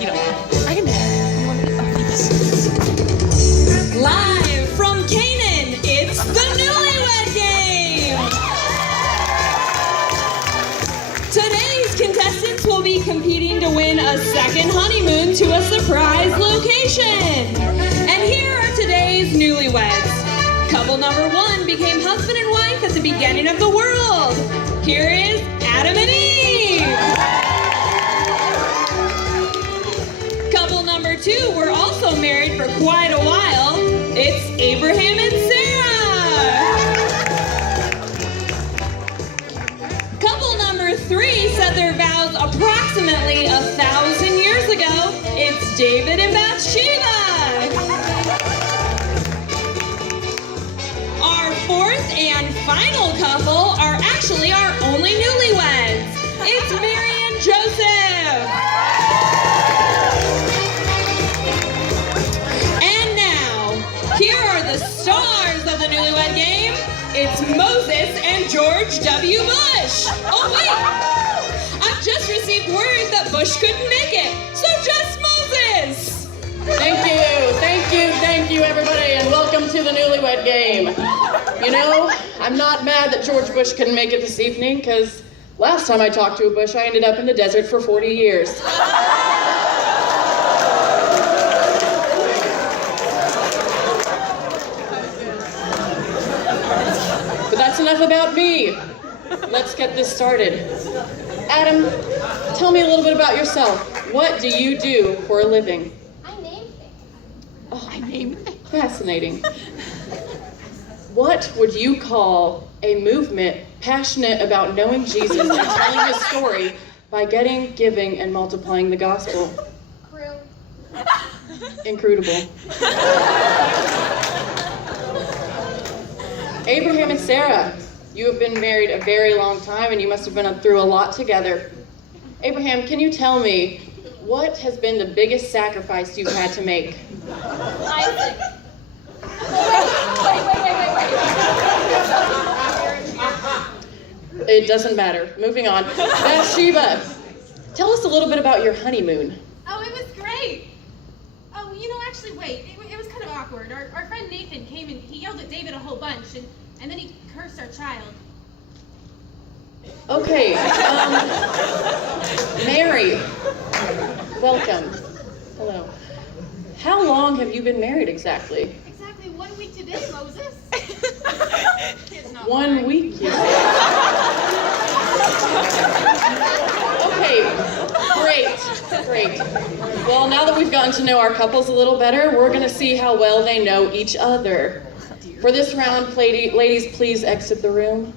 You don't. I can do it. You want me to? Live from Canaan, it's the Newlywed Game! Today's contestants will be competing to win a second honeymoon to a surprise location. And here are today's newlyweds. Couple number 1 became husband and wife at the beginning of the world. Here is Adam and Eve. Couple number 2 were also married for quite a while. It's Abraham and Sarah. Couple number 3 said their vows approximately 1,000 years ago. It's David and Bathsheba. Our fourth and final couple are actually our only newlyweds. It's Mary and Joseph. And now, here are the stars of the Newlywed Game. It's Moses and George W. Bush. Oh wait, I've just received word that Bush couldn't make it, so just Moses. Thank you, everybody, and welcome to the Newlywed Game. You know, I'm not mad that George Bush couldn't make it this evening, because last time I talked to a Bush, I ended up in the desert for 40 years. But that's enough about me. Let's get this started. Adam, tell me a little bit about yourself. What do you do for a living? I named it. Fascinating. What would you call a movement passionate about knowing Jesus and telling his story by getting, giving, and multiplying the gospel? Crew. Incredible. Abraham and Sarah, you have been married a very long time and you must have been through a lot together. Abraham, can you tell me what has been the biggest sacrifice you've had to make? Isaac. Wait. It doesn't matter. Moving on. Bathsheba, tell us a little bit about your honeymoon. Oh, it was great. Oh, actually, wait. It was kind of awkward. Our friend Nathan came and he yelled at David a whole bunch, and then he cursed our child. Okay, Mary, welcome. Hello. How long have you been married exactly? Exactly 1 week today, Moses. 1 week, you say? Okay, great. Well, now that we've gotten to know our couples a little better, we're going to see how well they know each other. For this round, ladies, please exit the room.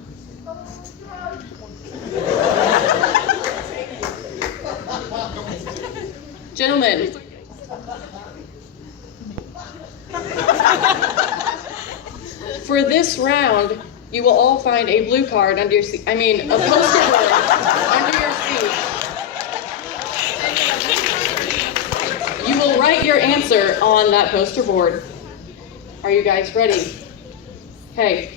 Gentlemen, for this round, you will all find a blue card under your seat. A poster board under your seat. You will write your answer on that poster board. Are you guys ready? Okay,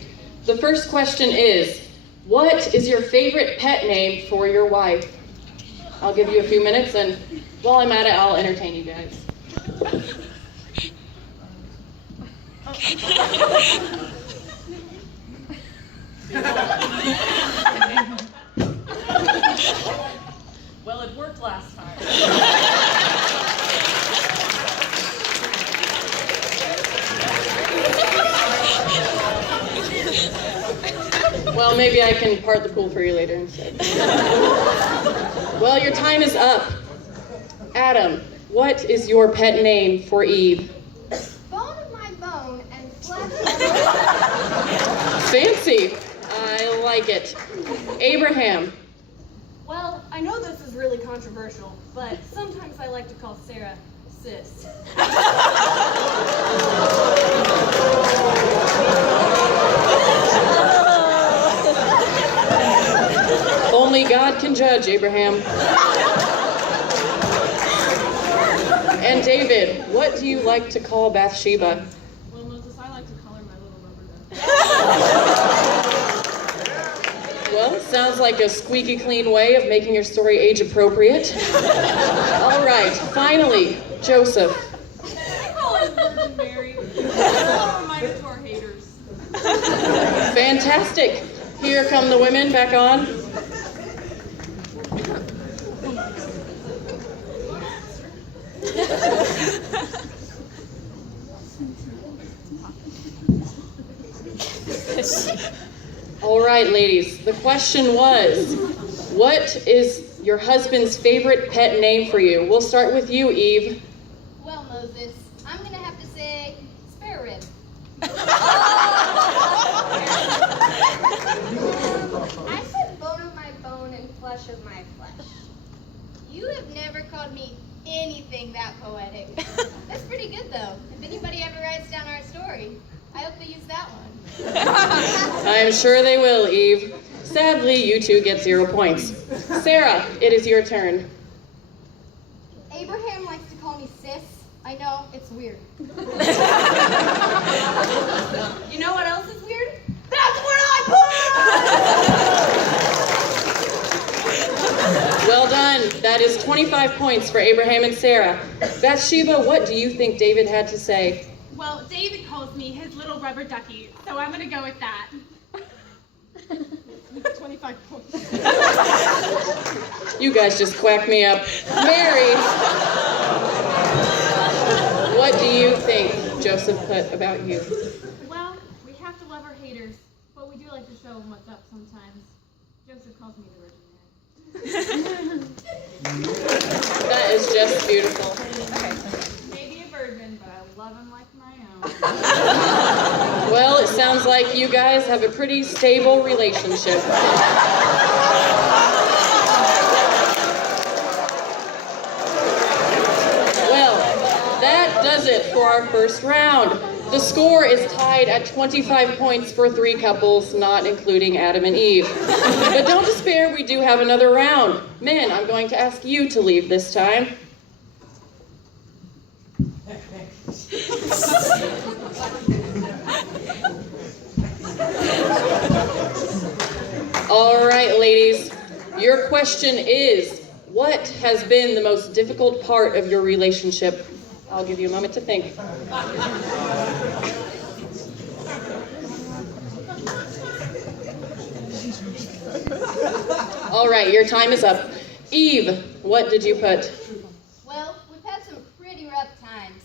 the first question is, what is your favorite pet name for your wife? I'll give you a few minutes, and while I'm at it, I'll entertain you guys. Well, it worked last time. Well, maybe I can part the pool for you later instead. Well, your time is up. Adam, what is your pet name for Eve? Bone of my bone and flesh of Fancy. I like it. Abraham. Well, I know this is really controversial, but sometimes I like to call Sarah sis. Only God can judge, Abraham. And David, what do you like to call Bathsheba? Well, Moses, I like to call her my little rubber duck. Well, sounds like a squeaky clean way of making your story age appropriate. All right, finally, Joseph. I call it Virgin Mary. It's a reminder to our haters. Fantastic. Here come the women back on. All right, ladies. The question was, what is your husband's favorite pet name for you? We'll start with you, Eve. Well, Moses, I'm gonna have to say spare rib. I said bone of my bone and flesh of my flesh. You have never called me anything that poetic. That's pretty good, though. If anybody ever writes down our story, I hope they use that one. I'm sure they will, Eve. Sadly, you two get 0 points. Sarah, it is your turn. Abraham likes to call me sis. I know, it's weird. You know what else is weird? That's what I Well done. That is 25 points for Abraham and Sarah. Bathsheba, what do you think David had to say? Well, David calls me his little rubber ducky, so I'm gonna go with that. 25 points. You guys just quacked me up. Mary, what do you think Joseph put about you? Well, we have to love our haters, but we do like to show them what's up sometimes. Joseph calls me the Virgin Mary. That is just beautiful. Maybe a virgin, but I love him like my own. Well, it sounds like you guys have a pretty stable relationship. Well, that does it for our first round. The score is tied at 25 points for 3 couples, not including Adam and Eve. But don't despair, we do have another round. Men, I'm going to ask you to leave this time. All right, ladies, your question is, what has been the most difficult part of your relationship? I'll give you a moment to think. All right, your time is up. Eve, what did you put? Well, we've had some pretty rough times.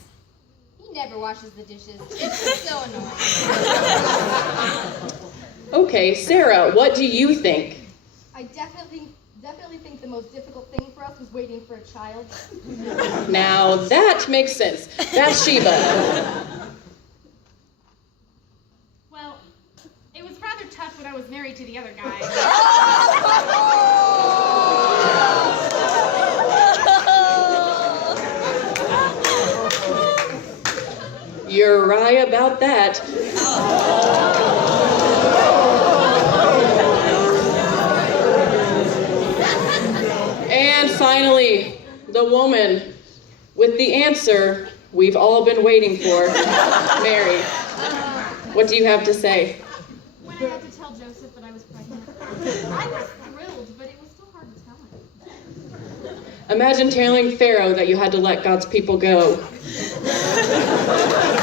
He never washes the dishes. It's just so annoying. Okay, Sarah, what do you think? I definitely think the most difficult thing for us was waiting for a child. Now, that makes sense. Bathsheba. Well, it was rather tough when I was married to the other guy. You're right about that. And finally, the woman with the answer we've all been waiting for. Mary, what do you have to say? When I had to tell Joseph that I was pregnant, I was thrilled, but it was still hard to tell him. Imagine telling Pharaoh that you had to let God's people go.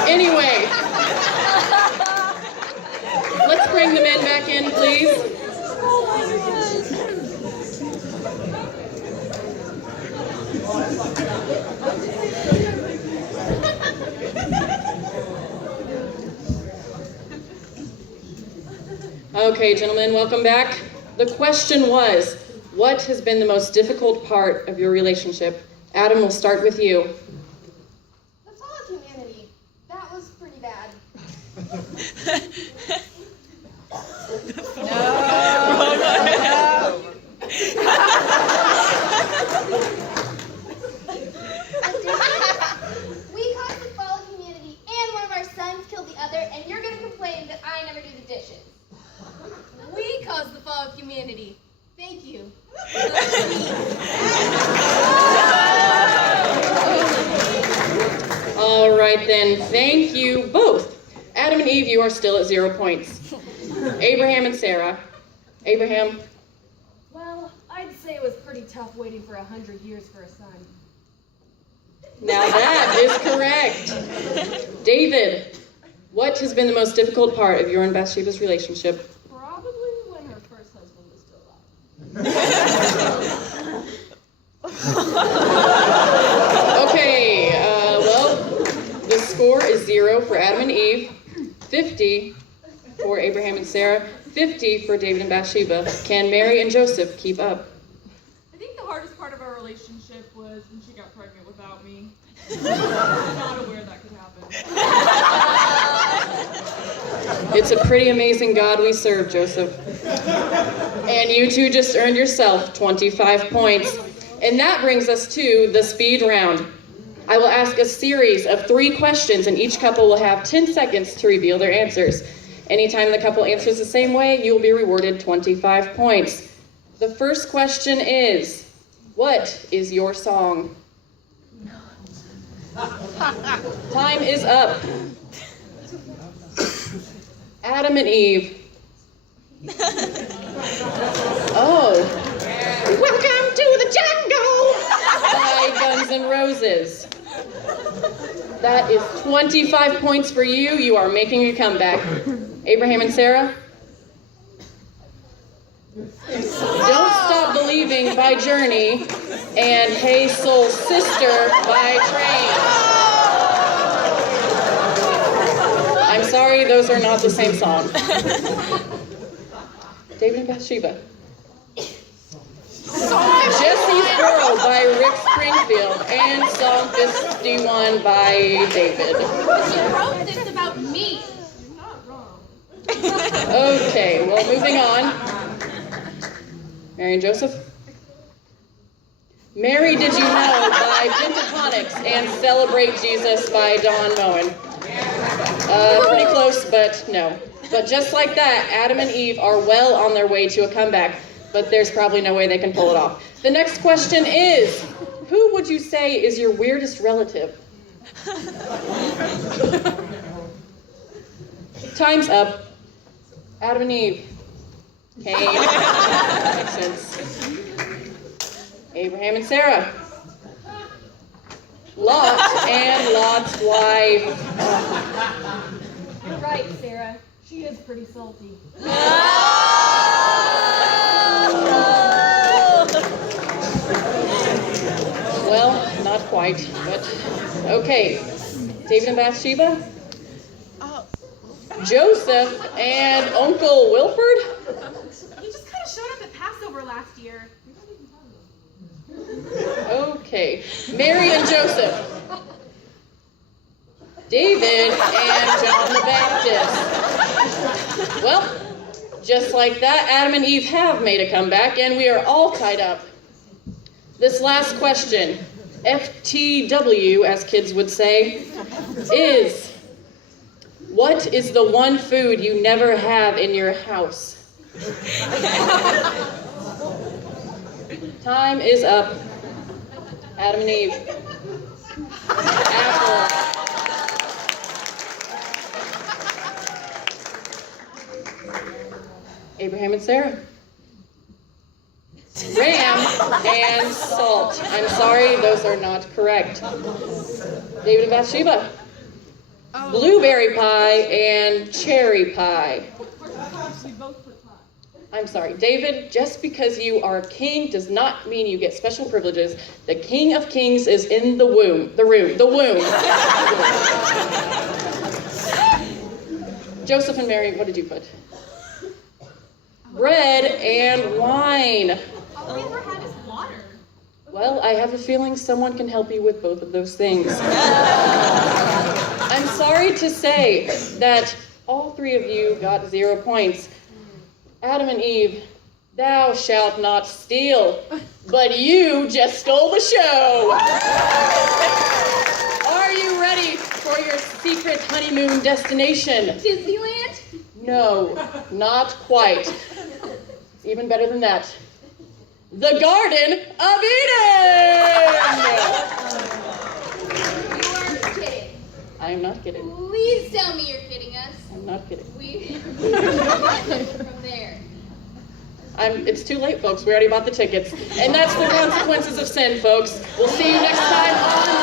Anyway, let's bring the men back in, please. Okay, gentlemen, welcome back. The question was, what has been the most difficult part of your relationship? Adam, we'll start with you. The fall of humanity. That was pretty bad. We caused the fall of humanity, and one of our sons killed the other, and you're gonna complain that I never do the dishes. We caused the fall of humanity. Thank you. All right then, thank you both. Adam and Eve, you are still at 0 points. Abraham and Sarah. Abraham, Well, I'd say it was pretty tough waiting for 100 years for a son. Now that is correct. David, what has been the most difficult part of your and Bathsheba's relationship? Probably when her first husband was still alive. Okay, well, the score is 0 for Adam and Eve, 50 for Abraham and Sarah, 50 for David and Bathsheba. Can Mary and Joseph keep up? I think the hardest part of our relationship was when she got pregnant without me. I was not aware that could happen. It's a pretty amazing God we serve, Joseph. And you two just earned yourself 25 points. And that brings us to the speed round. I will ask a series of 3 questions, and each couple will have 10 seconds to reveal their answers. Anytime the couple answers the same way, you will be rewarded 25 points. The first question is, what is your song? Time is up. Adam and Eve. Oh. Welcome to the jungle by Guns N' Roses. That is 25 points for you. You are making a comeback. Abraham and Sarah? Don't Stop Believing by Journey and Hey Soul Sister by Train. I'm sorry, those are not the same song. David and Bathsheba. Jesse's Girl by Rick Springfield and Song 51 by David. But you wrote this about me. You're not wrong. Okay, well, moving on. Mary and Joseph. Mary Did You Know by Pentatonix and Celebrate Jesus by Don Moen. Pretty close, but no. But just like that, Adam and Eve are well on their way to a comeback, but there's probably no way they can pull it off. The next question is, who would you say is your weirdest relative? Time's up. Adam and Eve. Cain. Makes sense. Abraham and Sarah. Lot and Lot's wife. You're right, Sarah. She is pretty salty. Well, not quite, but okay. David and Bathsheba? Joseph and Uncle Wilford? He just kind of showed up at Passover last year. Okay. Mary and Joseph. David and John the Baptist. Well, just like that, Adam and Eve have made a comeback, and we are all tied up. This last question, FTW, as kids would say, is, what is the one food you never have in your house? Time is up. Adam and Eve. Apple. Abraham and Sarah. Ram and salt. I'm sorry, those are not correct. David and Bathsheba. Blueberry pie and cherry pie. We both put pie. I'm sorry, David, just because you are king does not mean you get special privileges. The King of Kings is in the womb. The womb. Joseph and Mary, what did you put? Bread and wine. All we ever had is water. Well, I have a feeling someone can help you with both of those things. I'm sorry to say that all 3 of you got 0 points. Adam and Eve, thou shalt not steal, but you just stole the show. Are you ready for your secret honeymoon destination? Disneyland? No, not quite. It's even better than that. The Garden of Eden! You are kidding. I'm not kidding. Please tell me you're kidding us. I'm not kidding. We from there. It's too late, folks. We already bought the tickets. And that's the consequences of sin, folks. We'll see you next time on